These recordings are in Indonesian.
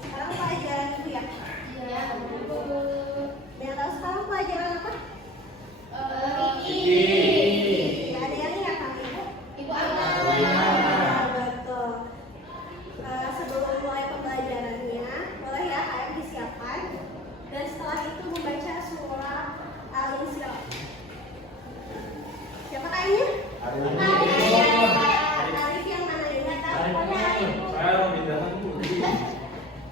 Sekarang pelajaran itu ya? Iya. Yang tahu sekarang pelajaran apa? Fikih. Ada yang ingat kan Ibu? Ibu Ana. Betul. Sebelum mulai pembelajarannya, boleh ya kalian disiapkan. Dan setelah itu membaca surah Al-Isra. Siapa kayaknya? Arif yang mana ini? Saya mau pindahan Bu.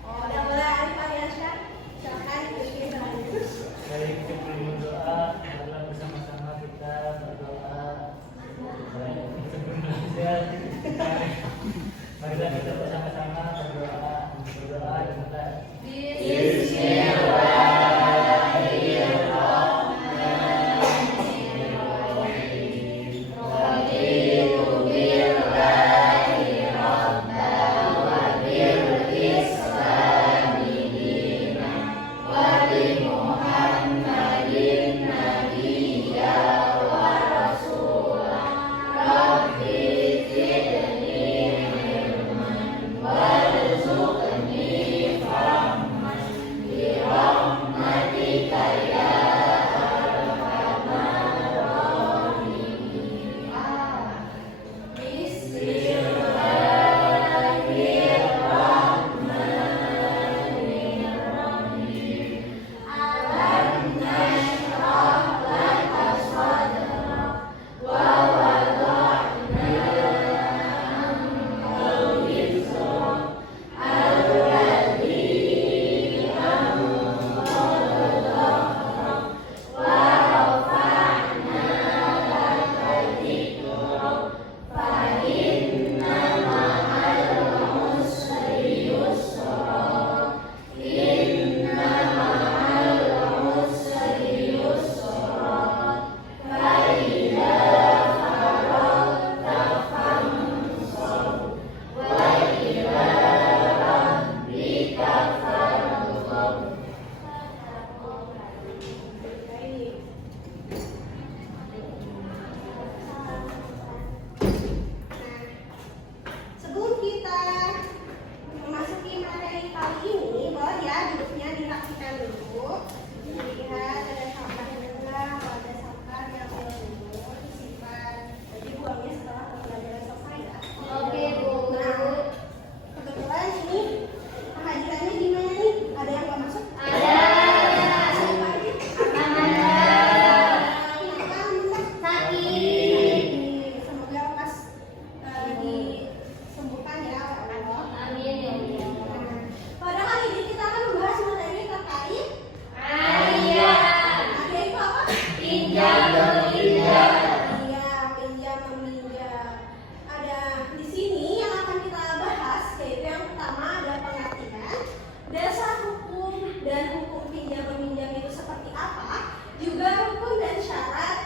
Oh, udah boleh Arif Aliasya. Silakan ikuti terus. Baik, sebelum doa, adalah bersama-sama kita berdoa. Sebelum belajar, marilah kita bersama-sama berdoa dan minta. Sebelum kita memasuki materi kali ini, boleh ya duduknya dirapikan dulu. Lihat ada sampah yang enggak, kalau ada sampah diambil dulu, disimpan. Jadi buangnya setelah pembelajaran selesai ya. Oke, Bu. Nah, kebetulan ini kehadirannya gimana nih? Ada yang nggak masuk? Ada. Siapa aja? Kenapa minta? Sakit. Semoga lekas disembuhkan ya Allah. Amin ya Allah. Pada hari ini kita akan membahas materi terkait Ayat. ada itu apa? Pinjam meminjam. Iya, pinjam meminjam. Ada di sini yang akan kita bahas yaitu yang pertama ada pengertian, dasar hukum dan hukum pinjam meminjam itu seperti apa, juga hukum dan syarat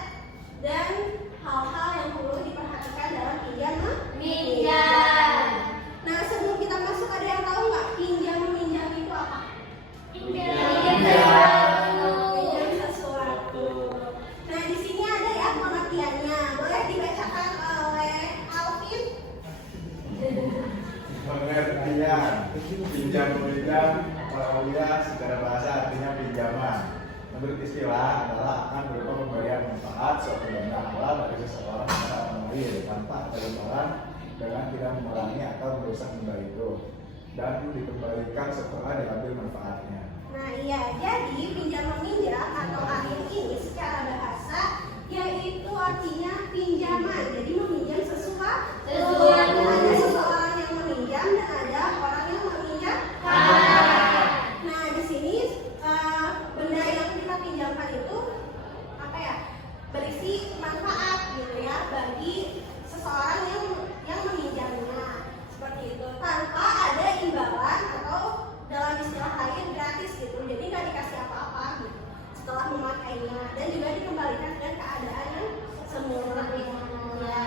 dan hal-hal yang perlu diperhatikan dalam pinjam Minjam. Nah, sebelum kita masuk ada yang tahu nggak pinjam meminjam itu apa? Pinjam Pinjam sesuatu. Nah, di sini ada ya pengertiannya. Boleh dibacakan oleh Alvin? Pengertian pinjam meminjam Australia secara bahasa artinya pinjaman. Menurut istilah adalah akan berupa pemberian manfaat suatu benda halal dari seseorang kepada orang lain tanpa ada imbalan dengan tidak mengurangi atau merusak benda itu dan dikembalikan setelah diambil manfaatnya. Nah, iya. Jadi pinjam meminjam atau akhir ini secara bahasa yaitu artinya pinjaman. Jadi meminjam sesuatu. Ada seseorang yang meminjam dan ada orang yang meminjam. Nah, di sini benda yang kita pinjamkan itu apa ya? Berisi manfaat gitu ya bagi seseorang yang meminjamnya. Seperti itu. Tanpa ada imbalan atau dalam istilah lain gratis gitu. Jadi nggak dikasih apa-apa gitu setelah memakainya dan juga dikembalikan dengan keadaan yang semula. Ya,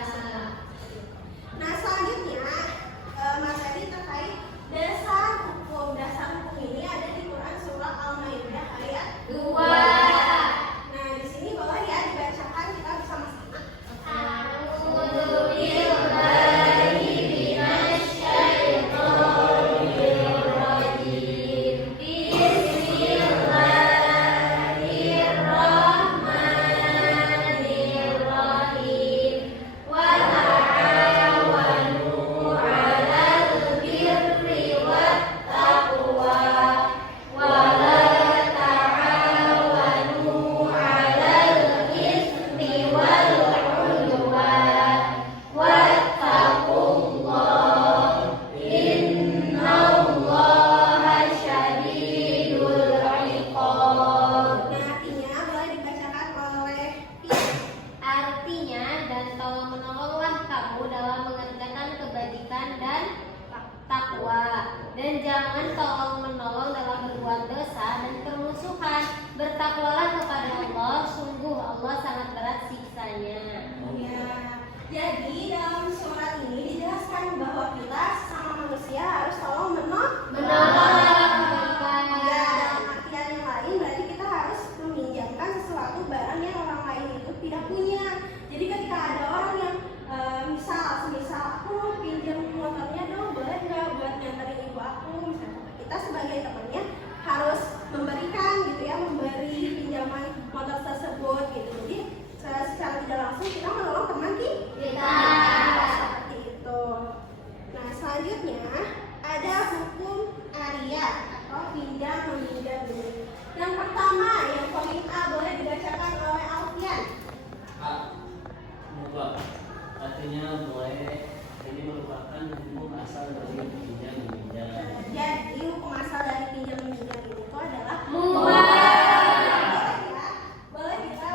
Jadi dalam surat ini dijelaskan bahwa kita sama manusia harus tolong menolong. Ya, dalam artian yang lain berarti kita harus meminjamkan sesuatu barang yang orang lain itu tidak punya. Jadi ketika ada orang yang semisal aku mau pinjam motornya dong, boleh nggak buat nganterin ibu aku, misalnya kita sebagai temannya harus memberikan gitu ya, memberi pinjaman motor tersebut gitu. Jadi secara tidak langsung kita menolong teman kita. Seperti itu. Nah, selanjutnya ada hukum aria atau pinjam meminjam ini. Yang pertama, yang poin A boleh dibacakan oleh Alfian. A. Mubah. Artinya boleh. Ini merupakan hukum asal dari pinjam meminjam. Jadi hukum asal dari pinjam meminjam itu adalah boleh kita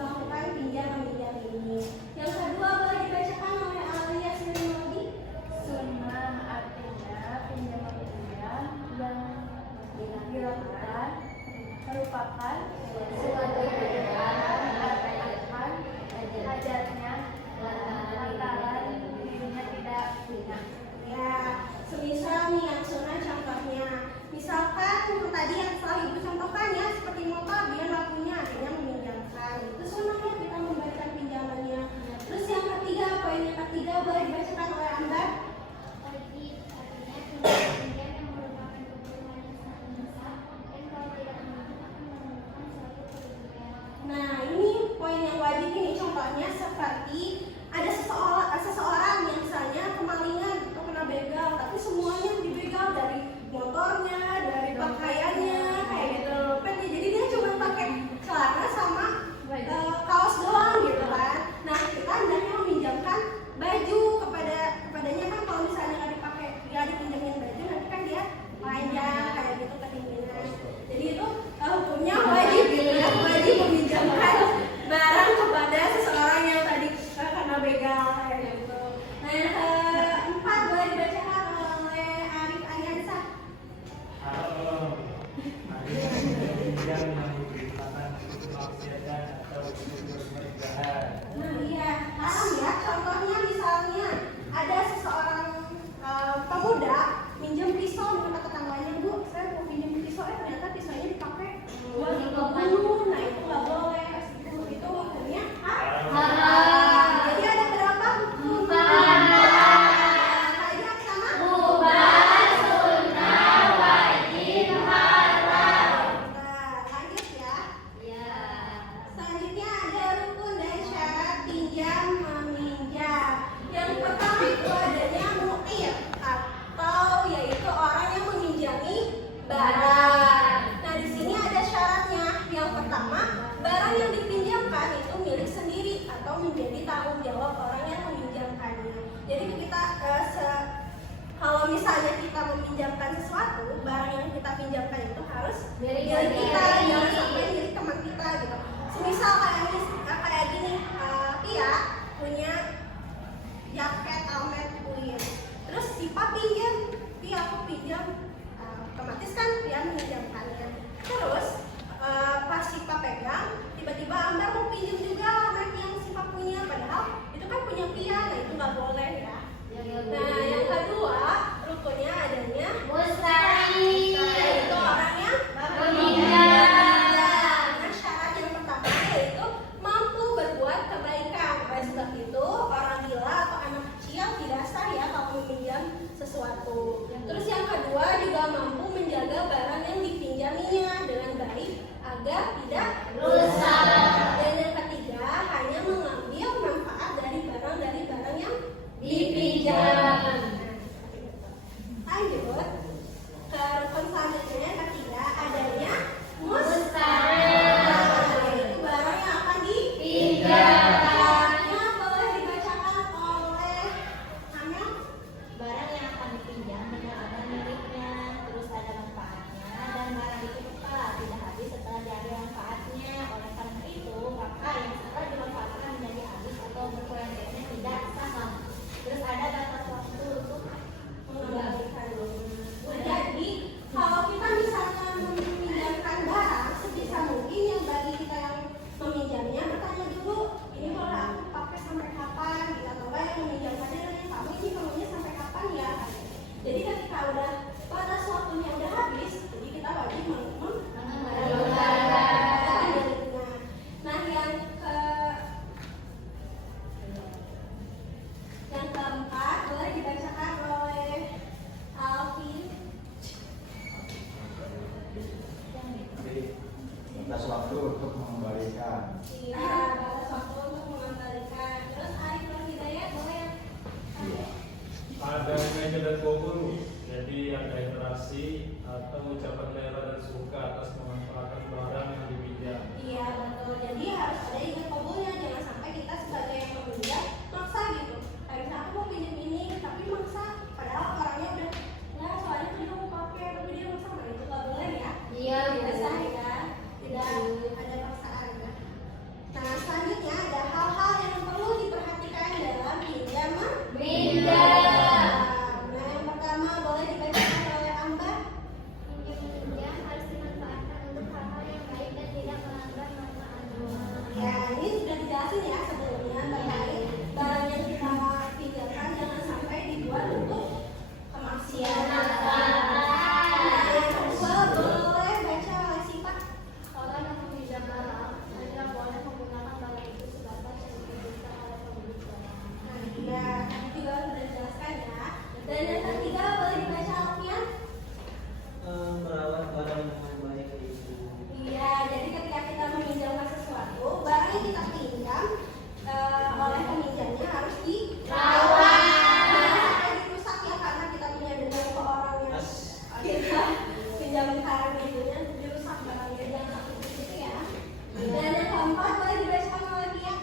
melakukan pinjam meminjam ini. Yang kedua boleh dibacakan oleh Alia Sirinobi. Sunnah artinya pinjam meminjam yang dilakukan merupakan suatu kegiatan akan hajatnya lantaran dirinya tidak punya. Ya, semisal nih yang sunnah contohnya, misalkan yang tadi yang setelah ibu contohkan ya, seperti motor dia nggak punya, akhirnya meminjamkan. Itu sunnahnya kita memberikan pinjamannya. Terus yang ketiga, poin yang ketiga boleh dibacakan oleh Anda. Wajib artinya pinjam meminjam yang merupakan kebutuhan yang sangat mendesak dan kalau tidak mampu akan menemukan suatu kerugian. Nah, ini poin yang wajib ini contohnya seperti ada seseorang yang misalnya kemalingan atau kena begal, tapi semuanya dibegal dari motornya, dari pakaiannya, kayak gitu. Jadi dia cuma pakai celana sama kaos doang gitu kan. Nah, kita hendaknya meminjamkan baju kepadanya kan, kalau misalnya nggak dipakai, dia dipinjamin baju, nanti kan dia panjang kayak gitu ketinggian. Jadi itu hukumnya wajib gitu ya, wajib meminjamkan barang kepada seseorang yang tadi kena begal kayak gitu. Nah, yang keempat boleh dibacakan oleh Arif Ariansa. Pinjam yang merupakan untuk maksiatan atau untuk berjahat. Nah, iya, haram ya. Contohnya misalnya ada seseorang pemuda minjem pisau dengan tetangganya, Bu, saya mau pinjam pisau, ternyata pisaunya dipakai buat ngebunuh. Nah, itu nggak boleh. Itu hukumnya haram. Jadi ada berapa hukum? Kayaknya sama. Nah, lanjut ya. Selanjutnya ada rukun dan syarat pinjam meminjam. Yang pertama itu adanya mu'ir atau yaitu orang yang meminjami barang. Nah, di sini ada syaratnya. Yang pertama, barang yang dipinjamkan itu milik sendiri atau menjadi tanggung jawab orang yang meminjamkannya. Jadi kita kalau misalnya kita meminjamkan sesuatu, barang yang kita pinjamkan itu harus milik kita, jangan sampai milik teman kita gitu. Semisal kayak gini, Pia punya jaket Almed kulit, terus Sipa pinjam, Pia aku pinjam, otomatis kan Pia meminjamkannya. Terus pas Sipa pegang, tiba-tiba Amber mau pinjam juga Almed yang Sipa punya, padahal itu kan punya Pia, nah itu nggak boleh ya. Nah, yang kedua rukunnya adanya kedar guru. Jadi ada interaksi atau ucapan rela dan suka atas memanfaatkan barang yang dipinjam. Iya betul. Jadi harus ada izin kabulnya. Jangan sampai kita sebagai yang meminjam maksa gitu. Kayak misalnya aku mau pinjam ini tapi maksa. Padahal orangnya udah ya soalnya kan mau pakai tapi dia maksa. Nah itu nggak boleh ya. Iya, Tidak sah betul. ya. Tidak ada paksaan ya. Nah selanjutnya ada hal-hal yang perlu diperhatikan dalam pinjaman. Pinjam. Nah yang pertama boleh dibacakan oleh Amba. Pinjam harus dimanfaatkan untuk hal-hal yang baik dan tidak melanggar norma agama. Ya, ini sudah dijelasin ya sebelumnya terkait barang yang kita pinjamkan jangan sampai dibuat untuk kemaksiatan. Nah, yang kedua boleh baca oleh Sifat. Orang yang meminjam barang tidak boleh menggunakan barang itu sebatas yang diinginkan oleh pemilik barang. Nah, iya, tadi juga sudah dijelaskan ya. Dan yang ketiga boleh dibaca Alfian. Merawat barang dengan baik itu. Iya, jadi ketika kita meminjamkan sesuatu, barang yang kita pinjam oleh peminjamnya harus dirawat. Jangan sampai dirusak ya karena kita punya dendam ke orang yang kita pinjamkan itunya dirusak barangnya, jangan sampai begitu ya. Dan yang keempat boleh dibacakan oleh dia.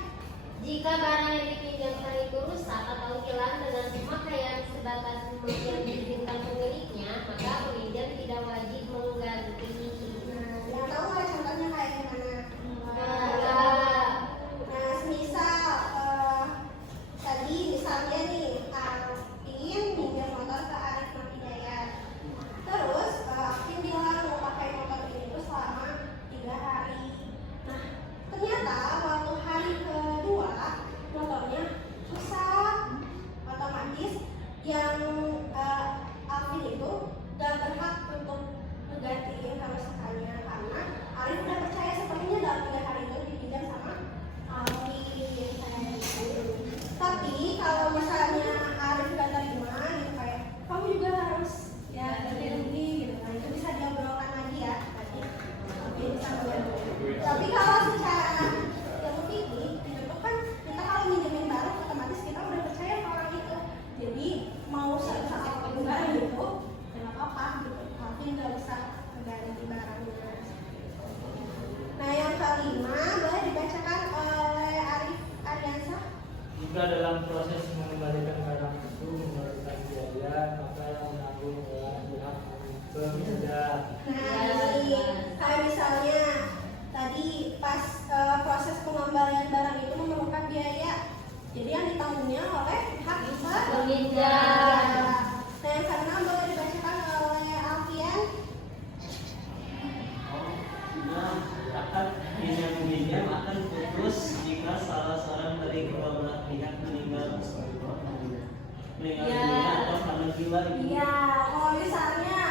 Jika barang yang dipinjamkan itu rusak atau hilang dengan pemakaian sebatas yang diizinkan pemiliknya, maka peminjam tidak wajib mengganti. Nah, yang tahu nggak contohnya kayak gimana? Nah, Nah, semisal tadi misalnya nih Alvin pinjam motor ke Arif Hidayat. Terus Alvin bilang mau pakai motor ini tuh selama 3 hari. Nah, ternyata waktu hari kedua motornya rusak, otomatis yang Alvin itu gak berhak untuk menggantiin kerusakannya karena Arif udah percaya sepertinya dalam 3 hari itu dipinjam sama Alvin kayak gitu. Tapi kalau misalnya Arif gak terima gitu kayak kamu juga harus ya ganti rugi gitu kan, itu bisa diobrolkan lagi ya tadi Alvin bisa membantu. Tapi kalau secara ilmu fikih itu kan kita kalau minjemin barang otomatis kita udah percaya ke orang itu, jadi mau serusak apapun barang itu ya nggak apa-apa gitu. Alvin nggak usah mengganti barangnya. Nah yang kelima boleh dibacakan oleh Arif Aryansah. Jika dalam proses mengembalikan barang itu memerlukan biaya, maka yang menanggung adalah pihak peminjam. Nah ini kayak misalnya tadi pas proses pengembalian barang itu memerlukan biaya, jadi yang ditanggungnya oleh pihak peminjam. Nah yang keenam boleh dibacakan oleh Alfian. Pinjam meminjam akan putus jika salah seorang dari kedua belah pihak meninggal dunia atau karena gila. Iya, kalau misalnya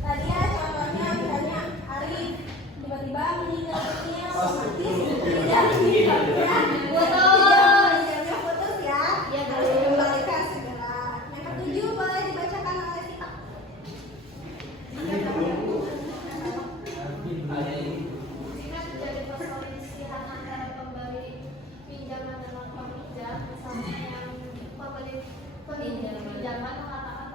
tadi ya contohnya misalnya Arif tiba-tiba meninggal dunia, otomatis pinjamnya putus ya, Iya, harus betul. dikembalikan segera. Yang ketujuh boleh dibacakan oleh kita. Jika terjadi perselisihan antara pemberi pinjaman dengan peminjam, misalnya yang pemberi pinjaman mengatakan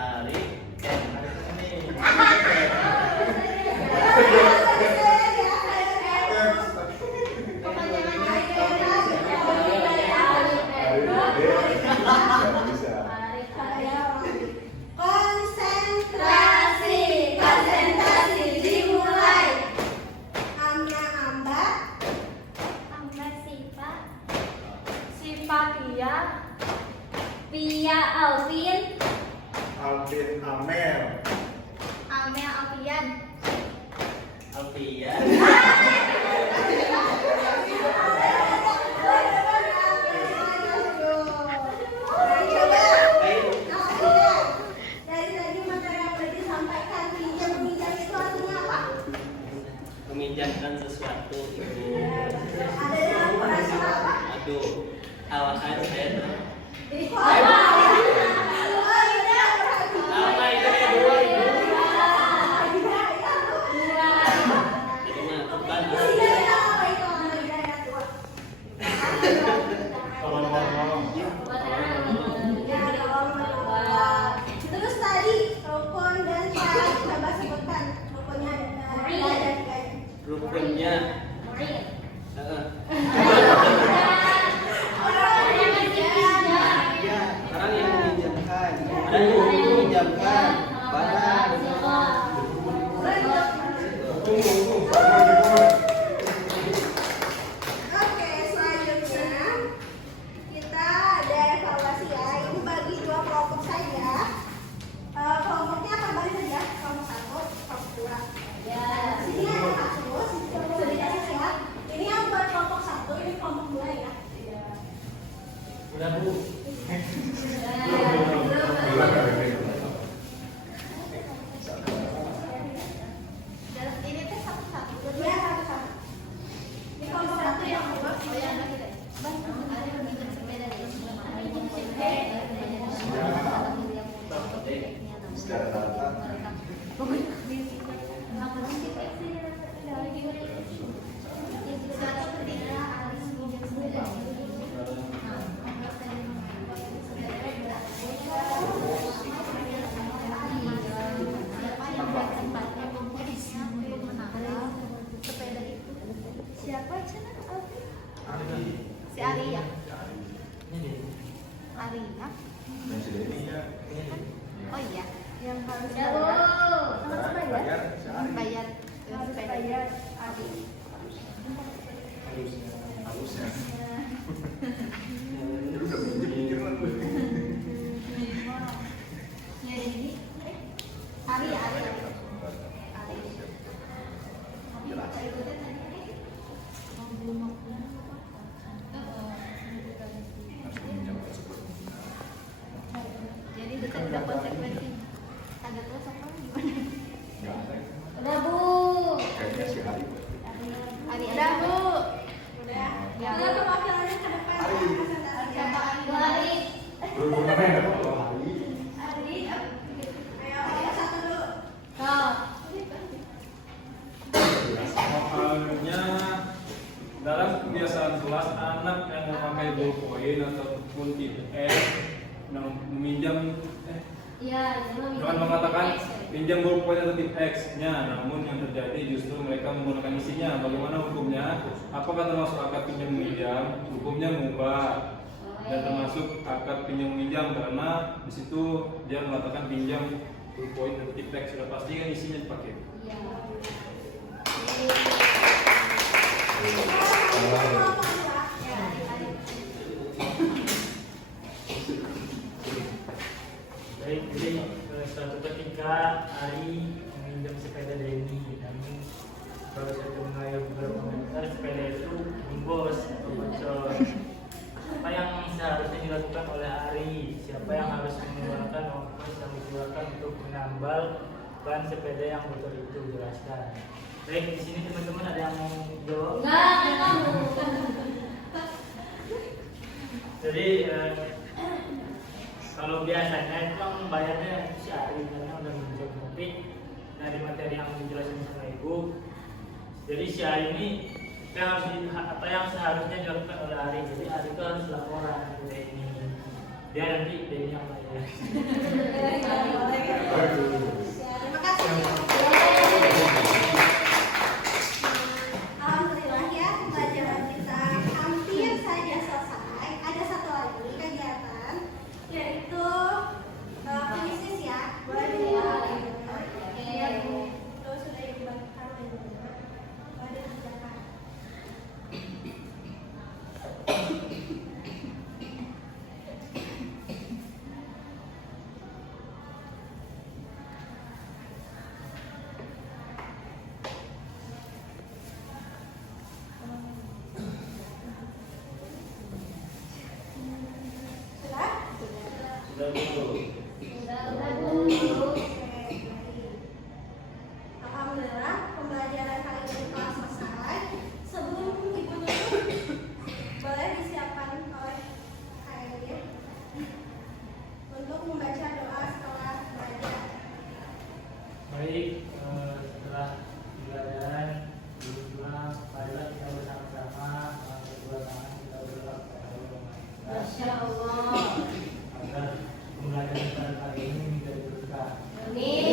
Ari. Ini. Bisa. Konsentrasi, konsentrasi dimulai. Amnya Amba, Amba Sipa, Sipatia, Pia Alvin, Alvin Amel. Amel Alfian, Alfia. Dari tadi materi yang sudah disampaikan, pinjam-pinjam itu artinya apa? Meminjamkan sesuatu itu. Ada dalam bahasa apa? Aduh, awasan saya tuh. Jadi kok apa? Oh iya, berarti. Apa itu ya dua itu? Iya, iya, Jadi mah bukan. iya, iya, apa itu? Iya, iya, dua. Tolong-tolong. Ya, tolong menolak. Terus tadi rukun dan syarat coba sebutkan rukunnya ada tiga. Rukunnya. Murid, Heeh. ya, Orang yang meminjamkan. Ada yang meminjamkan barang. Oke, selanjutnya kita ada evaluasi ya. Ini bagi dua kelompok saja. Kelompoknya akan balik saja. Kelompok satu, kelompok dua. Sini ada kasus, sudah dikasih siap. Ini yang buat kelompok satu, ini kelompok dua ya. Udah Bu. ini teh satu-satu. Ya, satu-satu. Ini kelompok satu yang kedua. Secara rata. siapa cina Alvin? Ari. Si Ari ya? Ini. Ari ya? Dan sudah ini ya. Oh iya, yang harus Bayar. bayar Bayar Adi. Halusnya. Itu udah mikir lah gue. Ari, Ari. jadi kita udah konsekuensi ada terus apa gimana? Nggak ada. Udah Bu. Kayaknya si Ari. Ari udah Bu. Udah. Ya. Kita kewakilannya ke depan. Ari. Bu Ari. Belum namanya apa? Ari. Ari. Ayo, yang satu dulu. Kau. Soalnya dalam kebiasaan kelas anak yang memakai ballpoint ataupun tip X meminjam Iya, Jangan mengatakan pinjam ballpoint atau tip X-nya, namun yang terjadi justru mereka menggunakan isinya. Bagaimana hukumnya? Apakah termasuk akad pinjam meminjam? Hukumnya mubah dan termasuk akad pinjam meminjam karena di situ dia mengatakan pinjam ballpoint atau tip X, sudah pasti kan isinya dipakai. Iya. Baik, jadi suatu ketika Ari meminjam sepeda Denny, namun kalau saya mengenai beberapa komentar sepeda itu gembos atau bocor. Apa yang seharusnya dilakukan oleh Ari? Siapa yang harus mengeluarkan ongkos yang dikeluarkan untuk menambal ban sepeda yang bocor itu? Jelaskan. Baik, di sini teman-teman ada yang mau jawab? Enggak, kan kamu. Jadi kalau biasanya itu kan bayarnya si Ari karena udah minjem, tapi dari materi yang dijelaskan sama Ibu, jadi si Ari ini apa yang seharusnya dilakukan oleh Ari, jadi Ari itu harus laporan ke Denny, dia nanti Denny yang bayar. Bagus. Ya, terima kasih. Alhamdulillah ya, pembelajaran kita hampir saja selesai. Ada satu lagi kegiatan, yaitu penyisir ya. Boleh dilakukan. Itu sudah dibagikan oleh boleh dikerjakan. Sudah? Sudah dulu. Alhamdulillah, pembelajaran kali ini telah selesai. Sebelum Ibu tutup, boleh disiapkan oleh KRD untuk membaca doa setelah belajar. Baik, setelah pembelajaran diulang, marilah kita bersama-sama mengangkat kedua tangan kita berdoa kepada Allah. Masya Allah. Agar pembelajaran pada kali ini menjadi berkah. Amin.